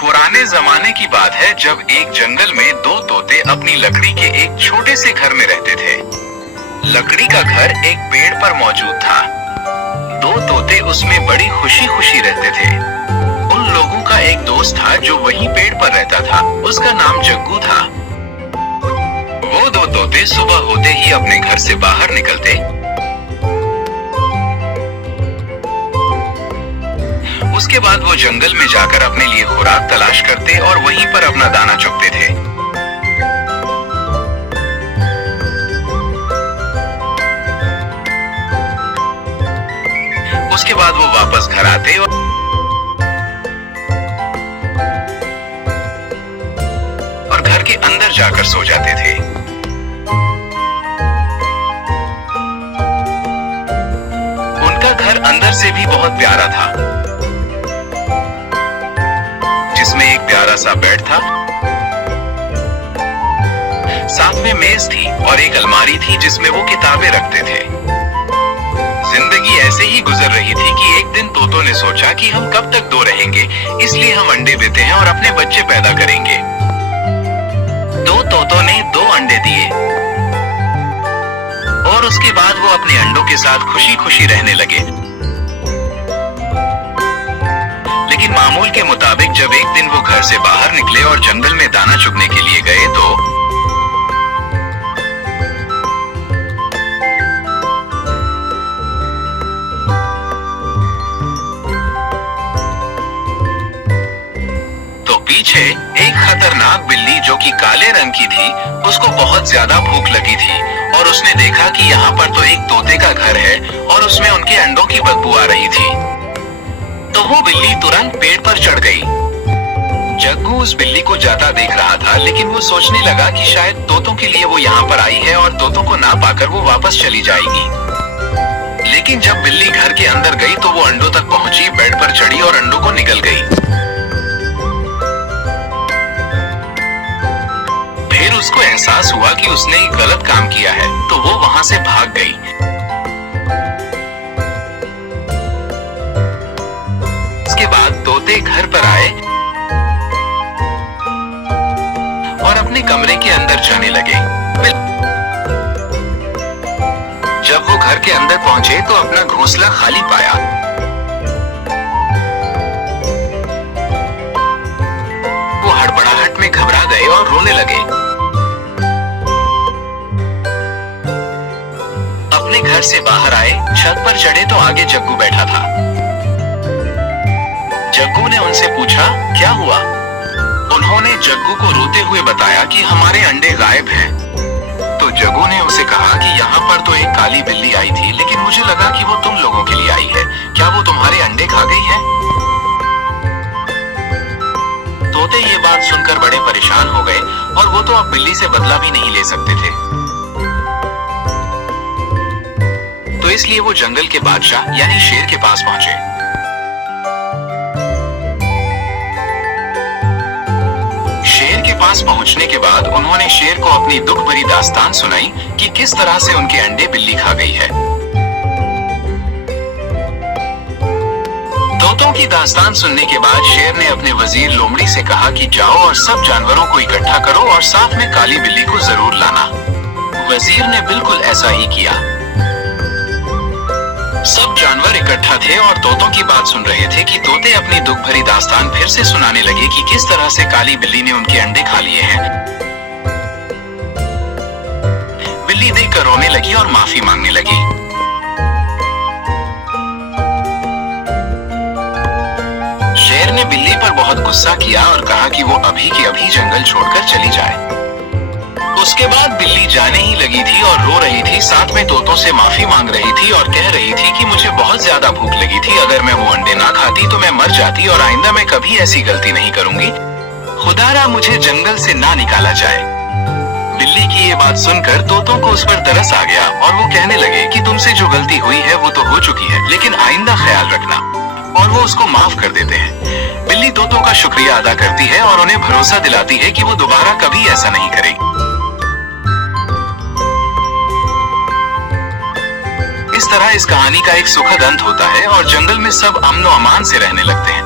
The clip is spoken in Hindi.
पुराने जमाने की बात है जब एक जंगल में दो तोते अपनी लकड़ी के एक छोटे से घर में रहते थे। लकड़ी का घर एक पेड़ पर मौजूद था। दो तोते उसमें बड़ी खुशी खुशी रहते थे। उन लोगों का एक दोस्त था जो वहीं पेड़ पर रहता था। उसका नाम जग्गू था। वो दो तोते सुबह होते ही अपने घर से बाहर निकलते। उसके बाद वो जंगल में जाकर अपने लिए खुराक तलाश करते और वहीं पर अपना दाना चुगते थे। उसके बाद वो वापस घर आते और घर के अंदर जाकर सो जाते थे। उनका घर अंदर से भी बहुत प्यारा था, जिसमें एक प्यारा सा बेड था, साथ में मेज थी और एक अलमारी थी जिसमें वो किताबें रखते थे। जिंदगी ऐसे ही गुजर रही थी कि एक दिन तोतों ने सोचा कि हम कब तक दो रहेंगे, इसलिए हम अंडे देते हैं और अपने बच्चे पैदा करेंगे। दो तोतों ने 2 अंडे दिए और उसके बाद वो अपने अंडों के साथ खुशी खुशी रहने लगे। लेकिन मामूल के मुताबिक जब एक दिन वो घर से बाहर निकले और जंगल में दाना चुगने के लिए गए तो पीछे एक खतरनाक बिल्ली जो कि काले रंग की थी, उसको बहुत ज्यादा भूख लगी थी और उसने देखा कि यहाँ पर तो एक तोते का घर है और उसमें उनके अंडों की बदबू आ रही थी। तो वो बिल्ली तुरंत पेड़ पर चढ़ गई। जग्गू उस बिल्ली को जाता देख रहा था, लेकिन वो सोचने लगा कि शायद तोतों के लिए वो यहाँ पर आई है और तोतों को ना पाकर वो वापस चली जाएगी। लेकिन जब बिल्ली घर के अंदर गई तो वो अंडों तक पहुंची, बेड पर चढ़ी और अंडों को निगल गई। फिर उसको एहसास हुआ कि उसने एक गलत काम किया है, तो वो वहां से भाग गई। उसके बाद तोते घर पर आए और अपने कमरे के अंदर जाने लगे। जब वो घर के अंदर पहुंचे तो अपना घोंसला खाली पाया। वो हड़बड़ाहट में घबरा गए और रोने लगे। अपने घर से बाहर आए, छत पर चढ़े तो आगे जग्गू बैठा था। जग्गू ने उनसे पूछा, क्या हुआ? उन्होंने जग्गू को रोते हुए बताया कि हमारे अंडे गायब हैं। तो जग्गू ने उसे कहा कि यहाँ पर तो एक काली बिल्ली आई थी, लेकिन मुझे लगा कि वो तुम लोगों के लिए आई है। क्या वो तुम्हारे अंडे खा गई है? तोते ये बात सुनकर बड़े परेशान हो गए और वो तो अब बिल्ली से बदला भी नहीं ले सकते थे। तो इसलिए वो जंगल के बादशाह यानी शेर के पास पहुंचे। शेर के पास पहुंचने के बाद उन्होंने शेर को अपनी दुख भरी दास्तान सुनाई कि किस तरह से उनके अंडे बिल्ली खा गई है। तोतों की दास्तान सुनने के बाद शेर ने अपने वजीर लोमड़ी से कहा कि जाओ और सब जानवरों को इकट्ठा करो और साथ में काली बिल्ली को जरूर लाना। वजीर ने बिल्कुल ऐसा ही किया। सब जानवर इकट्ठा थे और तोतों की बात सुन रहे थे कि तोते अपनी दुख भरी दास्तान फिर से सुनाने लगे कि किस तरह से काली बिल्ली ने उनके अंडे खा लिए हैं। बिल्ली देखकर रोने लगी और माफी मांगने लगी। शेर ने बिल्ली पर बहुत गुस्सा किया और कहा कि वो अभी के अभी जंगल छोड़कर चली जाए। उसके बाद बिल्ली जाने ही लगी थी और रो रही थी, साथ में तोतों से माफी मांग रही थी और कह रही थी कि मुझे बहुत ज्यादा भूख लगी थी, अगर मैं वो अंडे ना खाती तो मैं मर जाती और आइंदा मैं कभी ऐसी गलती नहीं करूंगी। खुदारा मुझे जंगल से ना निकाला जाए। बिल्ली की ये बात सुनकर तोतों को उस पर तरस आ गया और वो कहने लगे कि तुमसे जो गलती हुई है वो तो हो चुकी है, लेकिन आइंदा ख्याल रखना, और वो उसको माफ कर देते हैं। बिल्ली तोतों का शुक्रिया अदा करती है और उन्हें भरोसा दिलाती है कि वो दोबारा कभी ऐसा नहीं करेगी। इस तरह इस कहानी का एक सुखद अंत होता है और जंगल में सब अमन और अमान से रहने लगते हैं।